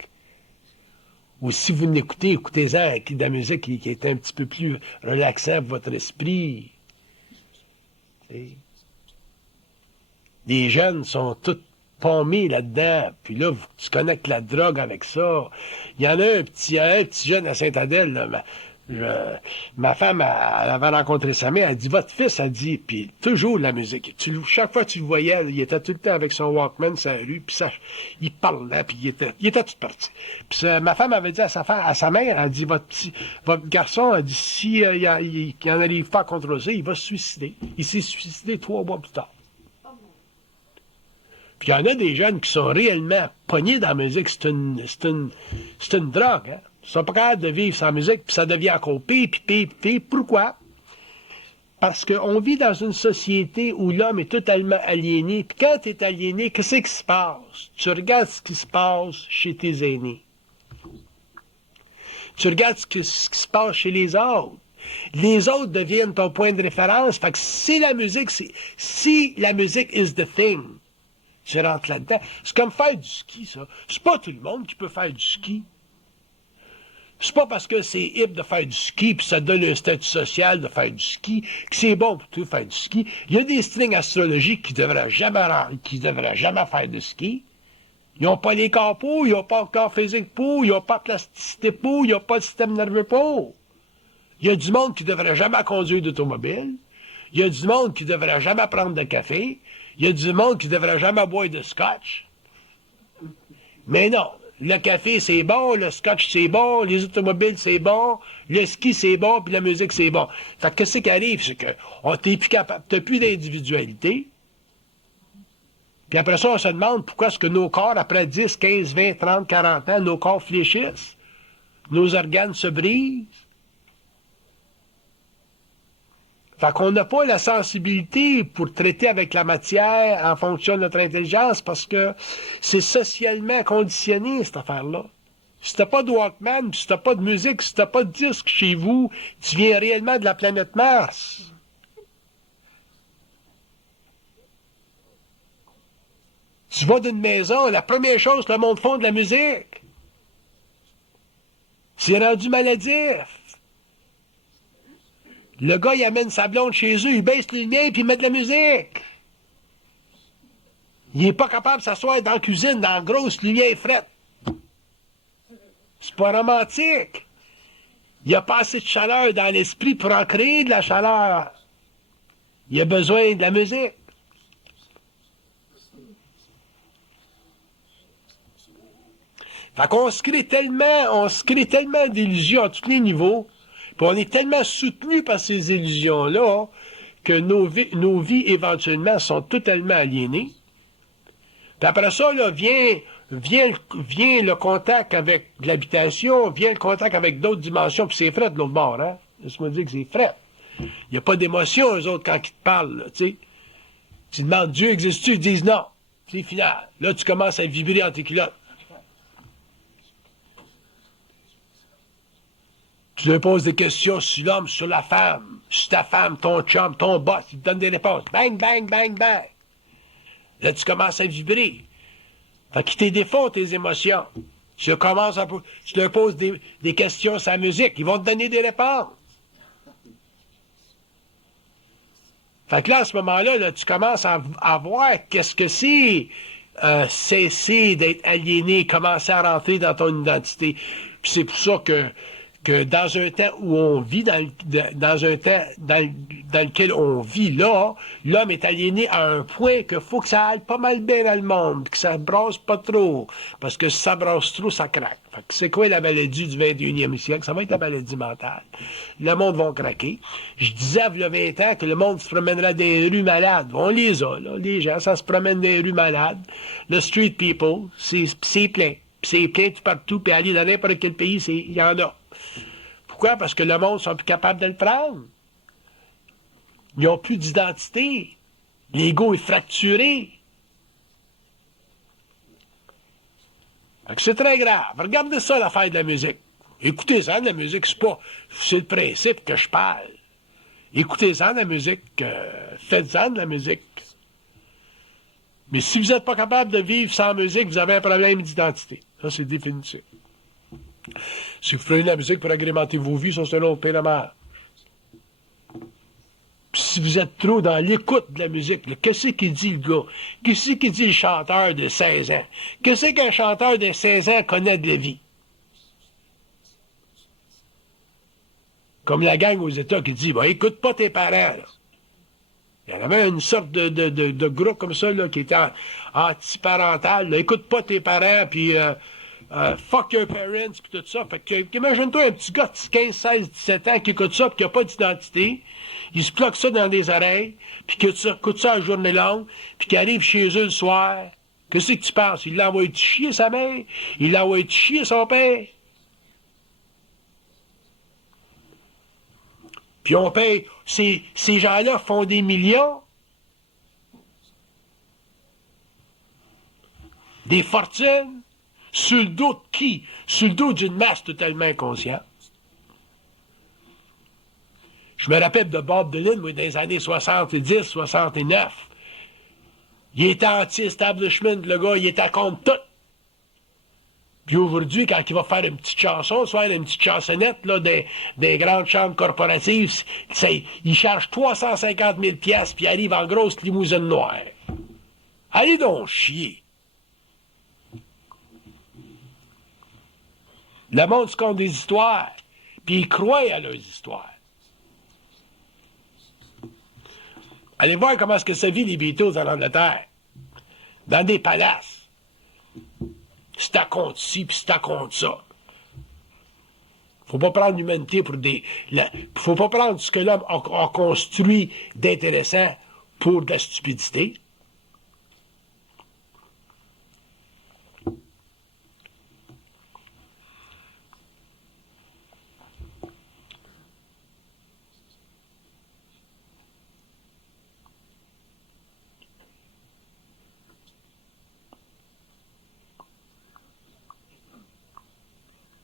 Ou si vous l'écoutez, écoutez-en de la musique qui est un petit peu plus relaxant pour votre esprit. T'sais. Les jeunes sont tous pommés là-dedans. Puis là, tu connectes la drogue avec ça. Il y en a un petit jeune à Saint-Adèle, là, ma femme, elle avait rencontré sa mère, elle dit, votre fils, elle dit, puis toujours la musique. Chaque fois que tu le voyais, il était tout le temps avec son Walkman sur la rue, puis il parlait, puis il était tout parti. Puis ma femme avait dit à sa mère, elle dit, votre garçon, elle dit, si il en arrive pas à contrôler, il va se suicider. Il s'est suicidé 3 mois plus tard. Puis il y en a des jeunes qui sont réellement pognés dans la musique, c'est une drogue, hein. Ils sont pas capables de vivre sans musique, puis ça devient encore pire, puis pire. Pourquoi? Parce qu'on vit dans une société où l'homme est totalement aliéné, puis quand tu es aliéné, qu'est-ce qui se passe? Tu regardes ce qui se passe chez tes aînés. Tu regardes ce qui se passe chez les autres. Les autres deviennent ton point de référence. Fait que si la musique is the thing, tu rentres là-dedans. C'est comme faire du ski, ça. C'est pas tout le monde qui peut faire du ski. C'est pas parce que c'est hip de faire du ski, puis ça donne un statut social de faire du ski, que c'est bon pour tout faire du ski. Il y a des strings astrologiques qui devraient jamais faire de ski. Ils n'ont pas les corps pour, ils n'ont pas le corps physique pour, ils n'ont pas la plasticité pour, ils n'ont pas le système nerveux pour. Il y a du monde qui devrait jamais conduire d'automobile. Il y a du monde qui devrait jamais prendre de café. Il y a du monde qui devrait jamais boire de scotch. Mais non. Le café, c'est bon, le scotch, c'est bon, les automobiles, c'est bon, le ski, c'est bon, puis la musique, c'est bon. Fait que qu'est-ce qui arrive? C'est que t'es plus capable, t'as plus d'individualité. Puis après ça, on se demande pourquoi est-ce que nos corps, après 10, 15, 20, 30, 40 ans, nos corps fléchissent, nos organes se brisent. Fait qu'on n'a pas la sensibilité pour traiter avec la matière en fonction de notre intelligence parce que c'est socialement conditionné, cette affaire-là. Si t'as pas de Walkman, si t'as pas de musique, si t'as pas de disque chez vous, tu viens réellement de la planète Mars. Tu vas d'une maison, la première chose que le monde font de la musique. C'est rendu maladif. Le gars, il amène sa blonde chez eux, il baisse les lumière puis il met de la musique. Il n'est pas capable de s'asseoir dans la cuisine, dans la grosse lumière frette. C'est pas romantique. Il n'y a pas assez de chaleur dans l'esprit pour en créer de la chaleur. Il a besoin de la musique. Fait qu'on se crée tellement d'illusions à tous les niveaux, puis on est tellement soutenu par ces illusions-là que nos vies éventuellement sont totalement aliénées. Puis après ça, là, vient le contact avec l'habitation, vient le contact avec d'autres dimensions, puis c'est fret de l'autre bord, hein? Laisse-moi dire que c'est fret. Il n'y a pas d'émotion, eux autres, quand ils te parlent, là, tu sais. Tu demandes, Dieu existe-tu? Ils disent non. C'est final. Là, tu commences à vibrer en tes culottes. Tu leur poses des questions sur l'homme, sur la femme, sur ta femme, ton chum, ton boss, ils te donnent des réponses. Bang, bang, bang, bang. Là, tu commences à vibrer. Fait qu'ils te défont tes émotions. Tu leur poses des questions sur la musique, ils vont te donner des réponses. Fait que là, à ce moment-là, là, tu commences à voir qu'est-ce que c'est cesser d'être aliéné, commencer à rentrer dans ton identité. Puis c'est pour ça que dans un temps où on vit, dans un temps dans lequel on vit là, l'homme est aliéné à un point qu'il faut que ça aille pas mal bien dans le monde, que ça brasse pas trop, parce que si ça brasse trop, ça craque. Fait que c'est quoi la maladie du 21e siècle? Ça va être la maladie mentale. Le monde va craquer. Je disais, il y a 20 ans, que le monde se promènera dans les rues malades. On les a, là, les gens, ça se promène dans les rues malades. Le street people, c'est plein. Puis c'est plein tout partout, puis aller dans n'importe quel pays, il y en a. Pourquoi? Parce que le monde ne sont plus capables de le prendre. Ils n'ont plus d'identité. L'ego est fracturé. C'est très grave. Regardez ça, l'affaire de la musique. Écoutez-en de la musique, c'est le principe que je parle. Écoutez-en de la musique, faites-en de la musique. Mais si vous n'êtes pas capable de vivre sans musique, vous avez un problème d'identité. Ça, c'est définitif. Si vous prenez de la musique pour agrémenter vos vies, ça, c'est un autre phénomène. Puis si vous êtes trop dans l'écoute de la musique, qu'est-ce qu'il dit le gars? Qu'est-ce qu'il dit le chanteur de 16 ans? Qu'est-ce qu'un chanteur de 16 ans connaît de la vie? Comme la gang aux États qui dit, écoute pas tes parents, là. Il y en avait une sorte de groupe comme ça, là, qui était anti-parental, là. Écoute pas tes parents, puis fuck your parents, puis tout ça. Fait que, imagine-toi un petit gars de 15, 16, 17 ans qui écoute ça, puis qui n'a pas d'identité. Il se bloque ça dans les oreilles, puis qui écoute ça à la journée longue, puis qui arrive chez eux le soir. Qu'est-ce que tu penses? Il l'envoie chier sa mère? Il l'envoie chier son père? Puis on paye. Ces gens-là font des millions. Des fortunes. Sur le dos de qui? Sur le dos d'une masse totalement inconsciente. Je me rappelle de Bob Dylan, moi, dans les années 70, 69. Il était anti-establishment, le gars, il était contre tout. Puis aujourd'hui, quand il va faire une petite chanson, soit une petite chansonnette, là, des grandes chambres corporatives, il charge 350 000 piastres, puis il arrive en grosse limousine noire. Allez donc chier. Le monde se compte des histoires, puis ils croient à leurs histoires. Allez voir comment est-ce que ça vit les Beatles en Angleterre. Dans des palaces. C'est à compte ci, puis c'est à compte ça. Faut pas prendre l'humanité pour faut pas prendre ce que l'homme a construit d'intéressant pour de la stupidité.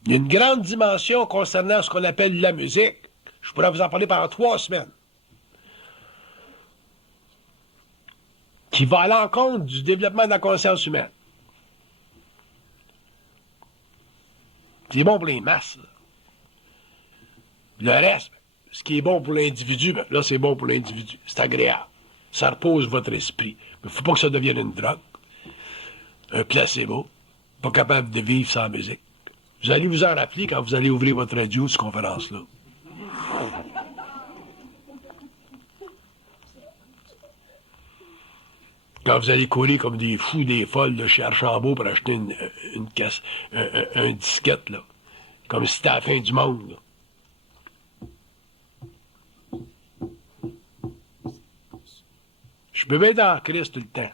Il y a une grande dimension concernant ce qu'on appelle la musique. Je pourrais vous en parler pendant 3 semaines. Qui va à l'encontre du développement de la conscience humaine. C'est bon pour les masses. Là. Le reste, ce qui est bon pour l'individu, là, c'est bon pour l'individu. C'est agréable. Ça repose votre esprit. Mais il ne faut pas que ça devienne une drogue. Un placebo. Pas capable de vivre sans musique. Vous allez vous en rappeler quand vous allez ouvrir votre radio, cette conférence-là. Quand vous allez courir comme des fous, des folles de chez Archambault pour acheter une caisse, un disquette, là. Comme si c'était la fin du monde, là. Je peux bien dans Christ tout le temps.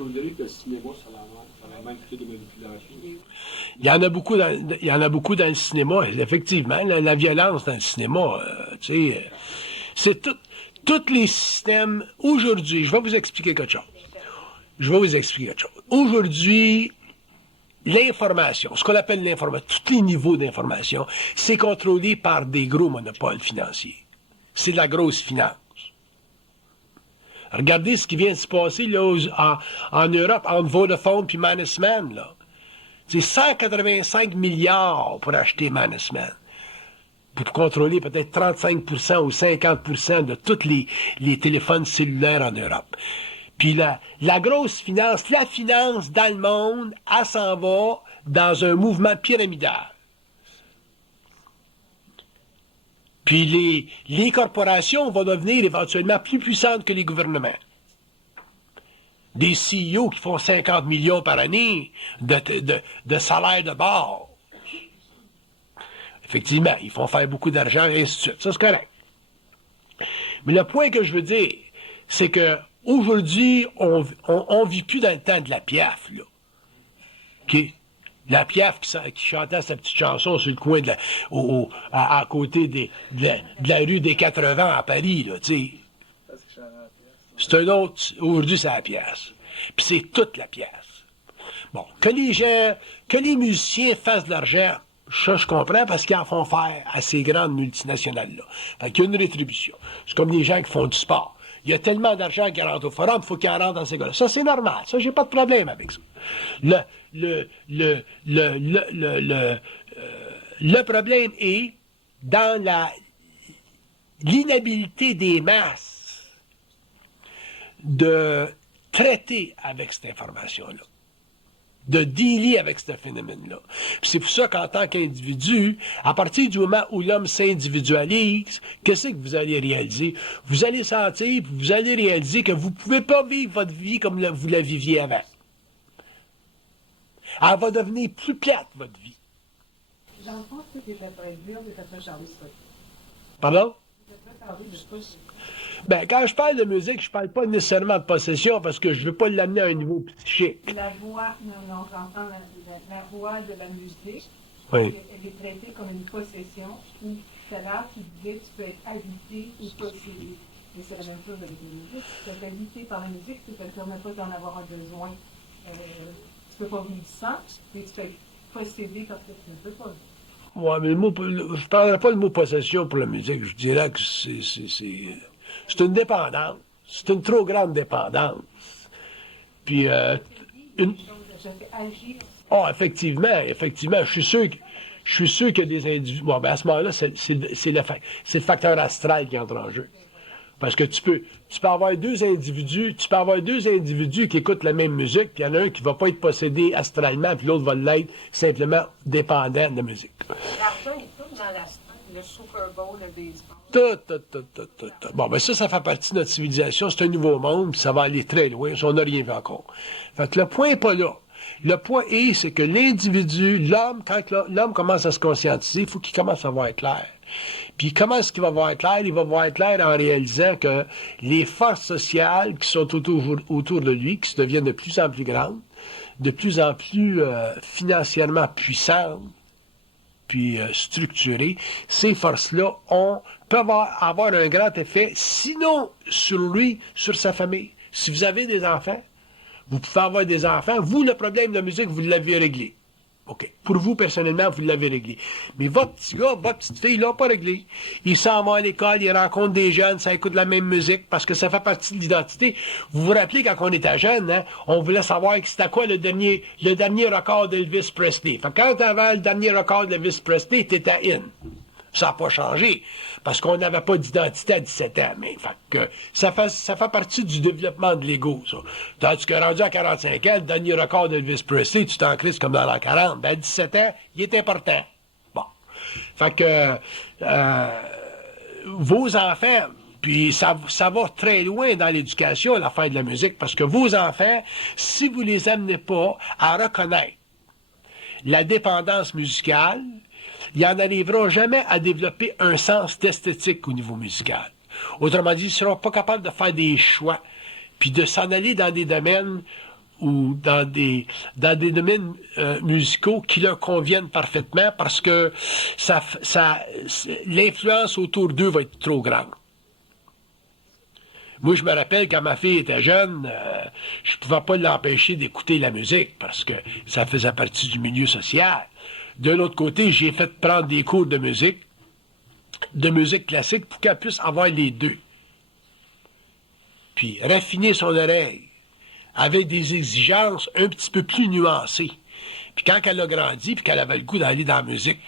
Vous dites que le cinéma, ça va même créer des manipulations. Il y en a beaucoup dans le cinéma, effectivement. La violence dans le cinéma, tu sais, c'est tous les systèmes. Aujourd'hui, je vais vous expliquer quelque chose. Aujourd'hui, l'information, ce qu'on appelle l'information, tous les niveaux d'information, c'est contrôlé par des gros monopoles financiers. C'est de la grosse finance. Regardez ce qui vient de se passer là, en Europe entre Vodafone et Mannesmann, là. C'est 185 milliards pour acheter Mannesmann. Pour contrôler peut-être 35% ou 50% de tous les téléphones cellulaires en Europe. Puis la grosse finance, la finance dans le monde, elle s'en va dans un mouvement pyramidal. Puis les corporations vont devenir éventuellement plus puissantes que les gouvernements. Des CEO qui font 50 millions par année de salaire de base. Effectivement, ils font faire beaucoup d'argent et ainsi de suite. Ça, c'est correct. Mais le point que je veux dire, c'est que aujourd'hui, on vit plus dans le temps de la Piaf, là. OK? La Piaf qui chantait sa petite chanson sur le coin à côté de la rue des 80 à Paris, là, tu sais. C'est un autre. Aujourd'hui, c'est la pièce. Puis c'est toute la pièce. Bon, que les musiciens fassent de l'argent, ça, je comprends, parce qu'ils en font faire à ces grandes multinationales-là. Fait qu'il y a une rétribution. C'est comme les gens qui font du sport. Il y a tellement d'argent qui rentre au forum, il faut qu'il en rentre dans ces gars-là. Ça, c'est normal. Ça, j'ai pas de problème avec ça. Le problème est dans l'inhabilité des masses de traiter avec cette information-là, de dealer avec ce phénomène-là. Puis c'est pour ça qu'en tant qu'individu, à partir du moment où l'homme s'individualise, qu'est-ce que vous allez réaliser? Vous allez sentir, vous allez réaliser que vous ne pouvez pas vivre votre vie comme vous la viviez avant. Elle va devenir plus plate, votre vie. J'en pense que tu étais très dur et tu as Charlie Scott. Pardon? Tu as parlé de ça. Ben, quand je parle de musique, je parle pas nécessairement de possession parce que je veux pas l'amener à un niveau psychique. La voix, non, j'entends la voix de la musique. Oui. Elle est traitée comme une possession où tout à l'heure, tu disais que tu peux être habité ou possédé. Et c'est la même chose avec la musique. Tu peux être habité par la musique, tu ne te permets pas d'en avoir un besoin. Tu ne peux pas vivre sans, mais tu peux être possédé parce que tu ne peux pas. Oui, mais je ne prendrais pas le mot possession pour la musique. Je dirais que c'est une dépendance. C'est une trop grande dépendance. Puis, effectivement. Je suis sûr qu'il y a des individus. Bon, ben à ce moment-là, c'est le facteur astral qui entre en jeu. Parce que tu peux avoir deux individus qui écoutent la même musique, puis il y en a un qui ne va pas être possédé astralement, puis l'autre va l'être simplement dépendant de la musique. L'argent est tout dans l'astral, le Super Bowl, le baseball. Tout. Bon, ben ça fait partie de notre civilisation, c'est un nouveau monde, puis ça va aller très loin, on n'a rien vu encore. Fait que le point n'est pas là. Le point est, c'est que l'individu, l'homme, quand l'homme commence à se conscientiser, il faut qu'il commence à voir clair. Puis comment est-ce qu'il va voir clair? Il va voir clair en réalisant que les forces sociales qui sont autour de lui, qui se deviennent de plus en plus grandes, de plus en plus financièrement puissantes, puis structurées, ces forces-là peuvent avoir un grand effet, sinon sur lui, sur sa famille. Si vous avez des enfants, vous pouvez avoir des enfants, vous, le problème de la musique, vous l'avez réglé. OK. Pour vous, personnellement, vous l'avez réglé. Mais votre petit gars, votre petite fille, ils l'ont pas réglé. Ils s'en vont à l'école, ils rencontrent des jeunes, ça écoute la même musique, parce que ça fait partie de l'identité. Vous vous rappelez, quand on était jeune, hein, on voulait savoir c'était quoi le dernier record d'Elvis Presley. Fait que quand tu avais le dernier record d'Elvis Presley, t'étais in. Ça n'a pas changé, parce qu'on n'avait pas d'identité à 17 ans. Mais fait que ça fait partie du développement de l'ego, ça. Tandis que rendu à 45 ans, le dernier record d'Elvis Presley, tu t'en crises comme dans l'an 40. Ben, à 17 ans, il est important. Bon. Fait que vos enfants, puis ça va très loin dans l'éducation, l'affaire de la musique, parce que vos enfants, si vous les amenez pas à reconnaître la dépendance musicale, ils n'en arriveront jamais à développer un sens d'esthétique au niveau musical. Autrement dit, ils ne seront pas capables de faire des choix, puis de s'en aller dans des domaines ou dans des domaines musicaux qui leur conviennent parfaitement parce que l'influence autour d'eux va être trop grande. Moi, je me rappelle, quand ma fille était jeune, je ne pouvais pas l'empêcher d'écouter la musique parce que ça faisait partie du milieu social. De l'autre côté, j'ai fait prendre des cours de musique classique pour qu'elle puisse avoir les deux. Puis raffiner son oreille avec des exigences un petit peu plus nuancées. Puis quand elle a grandi, puis qu'elle avait le goût d'aller dans la musique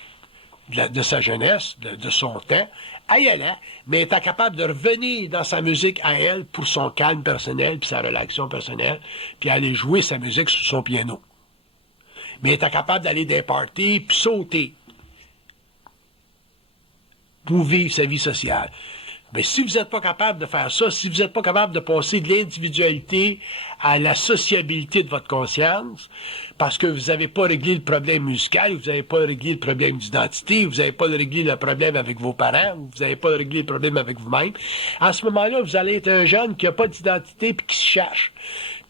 de sa jeunesse, de son temps, elle y allait, mais elle était capable de revenir dans sa musique à elle pour son calme personnel, puis sa relaxation personnelle, puis aller jouer sa musique sur son piano. Mais elle était capable d'aller dans des parties, puis sauter pour vivre sa vie sociale. Mais si vous n'êtes pas capable de faire ça, si vous n'êtes pas capable de passer de l'individualité à la sociabilité de votre conscience, parce que vous n'avez pas réglé le problème musical, vous n'avez pas réglé le problème d'identité, vous n'avez pas réglé le problème avec vos parents, vous n'avez pas réglé le problème avec vous-même, à ce moment-là, vous allez être un jeune qui n'a pas d'identité et qui se cherche.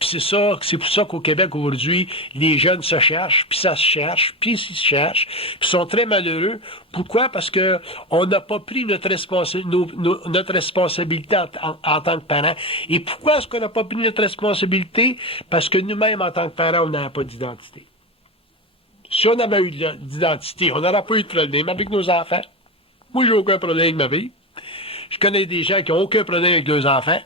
Puis c'est pour ça qu'au Québec, aujourd'hui, les jeunes se cherchent, puis ça se cherche, puis ils se cherchent, puis sont très malheureux. Pourquoi? Parce que on n'a pas pris notre responsabilité en tant que parents. Et pourquoi est-ce qu'on n'a pas pris notre responsabilité? Parce que nous-mêmes, en tant que parents, on n'avait pas d'identité. Si on avait eu d'identité, on n'aurait pas eu de problème avec nos enfants. Moi, j'ai aucun problème avec ma vie. Je connais des gens qui n'ont aucun problème avec leurs enfants.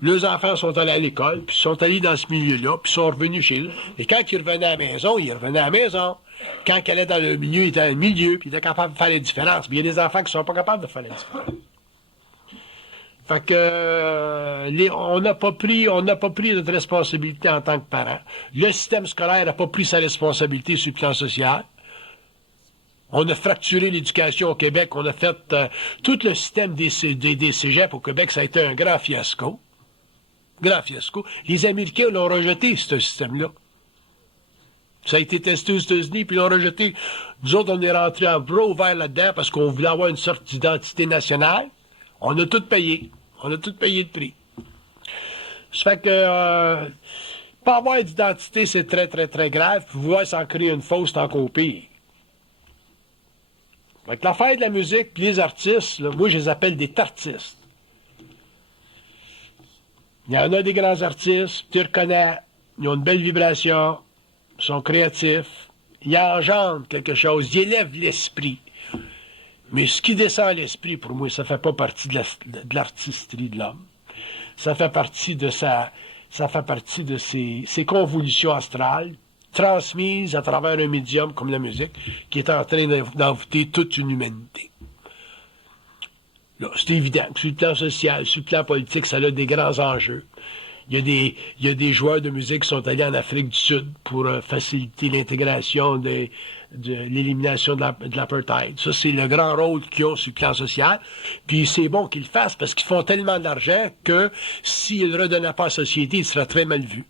Leurs enfants sont allés à l'école, puis sont allés dans ce milieu-là, puis sont revenus chez eux. Et quand ils revenaient à la maison, ils revenaient à la maison. Quand ils allaient dans le milieu, ils étaient dans le milieu, puis ils étaient capables de faire la différence. Mais il y a des enfants qui ne sont pas capables de faire la différence. Fait que on n'a pas pris notre responsabilité en tant que parents. Le système scolaire n'a pas pris sa responsabilité sur le plan social. On a fracturé l'éducation au Québec. On a fait tout le système des cégeps au Québec, ça a été un grand fiasco. Grand fiasco. Les Américains l'ont rejeté, ce système-là. Ça a été testé aux États-Unis, puis ils l'ont rejeté. Nous autres, on est rentrés en bras ouverts là-dedans parce qu'on voulait avoir une sorte d'identité nationale. On a tout payé. On a tout payé le prix. Ça fait que pas avoir d'identité, c'est très, très, très grave. Puis vouloir s'en créer une fausse, c'est encore pire. Fait que l'affaire de la musique, puis les artistes, là, moi, je les appelle des tartistes. Il y en a des grands artistes, tu les reconnais, ils ont une belle vibration, ils sont créatifs, ils engendrent quelque chose, ils élèvent l'esprit. Mais ce qui descend à l'esprit, pour moi, ça fait pas partie de l'artisterie de l'homme. Ça fait partie de ses convolutions astrales, transmises à travers un médium comme la musique, qui est en train d'envoûter toute une humanité. Là, c'est évident que sur le plan social, sur le plan politique, ça a des grands enjeux. Il y a des joueurs de musique qui sont allés en Afrique du Sud pour faciliter l'intégration de l'élimination de l'apartheid. Ça, c'est le grand rôle qu'ils ont sur le plan social. Puis c'est bon qu'ils le fassent parce qu'ils font tellement d'argent que s'ils ne le redonnaient pas à la société, ils seraient très mal vus.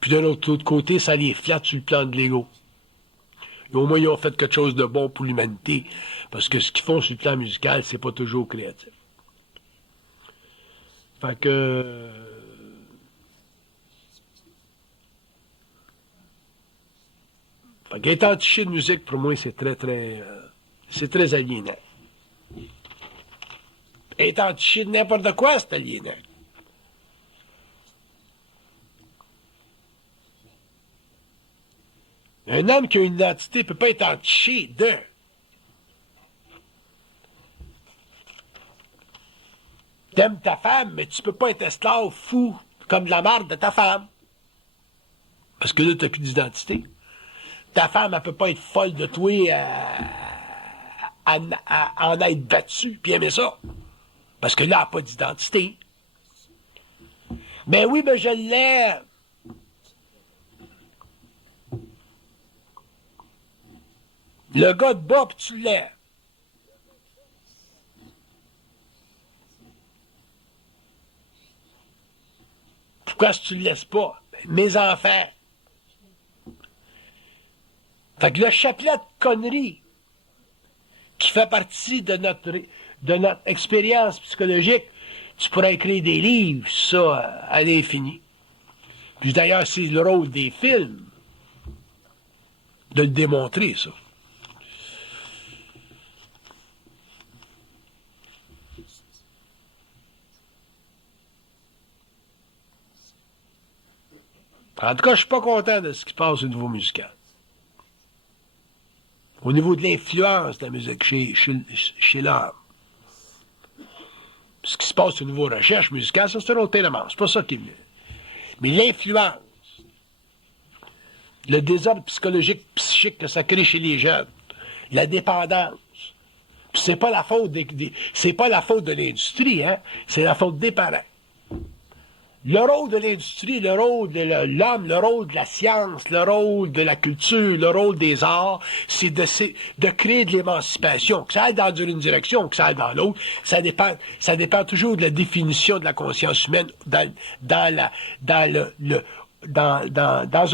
Puis d'un autre côté, ça les flatte sur le plan de l'ego. Et au moins, ils ont fait quelque chose de bon pour l'humanité. Parce que ce qu'ils font sur le plan musical, c'est pas toujours créatif. Fait que... Fait qu'être entiché de musique, pour moi, c'est très aliénant. Être entiché de n'importe quoi, c'est aliénant. Un homme qui a une identité ne peut pas être entiché de. T'aimes ta femme, mais tu peux pas être esclave fou comme de la marde de ta femme. Parce que là, tu n'as plus d'identité. Ta femme, elle peut pas être folle de toi en être battu, puis aimer ça. Parce que là, elle n'a pas d'identité. Ben oui, ben je l'ai. Le gars de bas, puis tu l'aimes. Pourquoi est-ce que tu le laisses pas? Ben, mes enfants. Fait que le chapelet de conneries qui fait partie de notre expérience psychologique, tu pourrais écrire des livres, ça, à l'infini. Puis d'ailleurs, c'est le rôle des films de le démontrer, ça. En tout cas, je suis pas content de ce qui se passe au niveau musical. Au niveau de l'influence de la musique chez l'homme. Ce qui se passe au niveau recherche musicale, ça c'est un autre élément. C'est pas ça qui est mieux. Mais l'influence, le désordre psychologique, psychique que ça crée chez les jeunes, la dépendance, puis c'est pas la faute c'est pas la faute de l'industrie, hein? C'est la faute des parents. Le rôle de l'industrie, le rôle de l'homme, le rôle de la science, le rôle de la culture, le rôle des arts, c'est de créer de l'émancipation. Que ça aille dans une direction, que ça aille dans l'autre, ça dépend toujours de la définition de la conscience humaine dans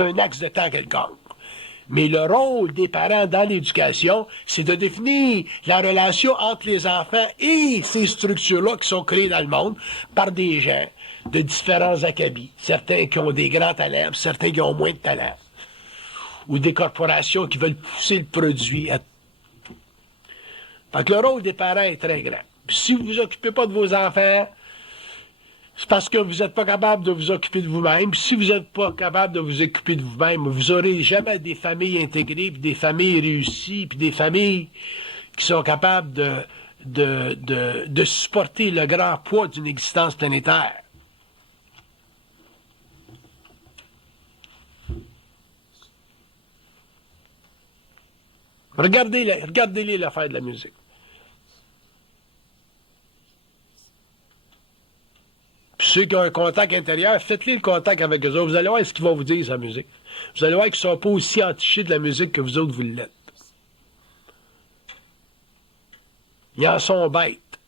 un axe de temps quelconque. Mais le rôle des parents dans l'éducation, c'est de définir la relation entre les enfants et ces structures-là qui sont créées dans le monde par des gens de différents acabits. Certains qui ont des grands talents, certains qui ont moins de talents. Ou des corporations qui veulent pousser le produit. Fait que le rôle des parents est très grand. Puis si vous ne vous occupez pas de vos enfants, c'est parce que vous n'êtes pas capable de vous occuper de vous-même. Puis si vous n'êtes pas capable de vous occuper de vous-même, vous n'aurez jamais des familles intégrées, puis des familles réussies, puis des familles qui sont capables de supporter le grand poids d'une existence planétaire. Regardez-les l'affaire de la musique. Puis ceux qui ont un contact intérieur, faites-les le contact avec eux autres. Vous allez voir ce qu'ils vont vous dire, sa musique. Vous allez voir qu'ils ne sont pas aussi entichés de la musique que vous autres, vous l'êtes. Ils en sont bêtes.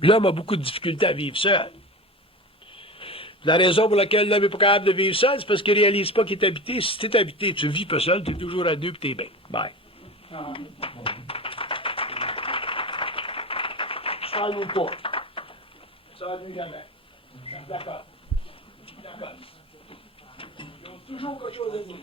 L'homme a beaucoup de difficultés à vivre seul. La raison pour laquelle l'homme n'est pas capable de vivre seul, c'est parce qu'il ne réalise pas qu'il est habité. Si tu es habité, tu ne vis pas seul, tu es toujours à deux et tu es bien. Bye. Ça nous pas. Ça nous jamais. D'accord. D'accord. Ils ont toujours quelque chose à dire.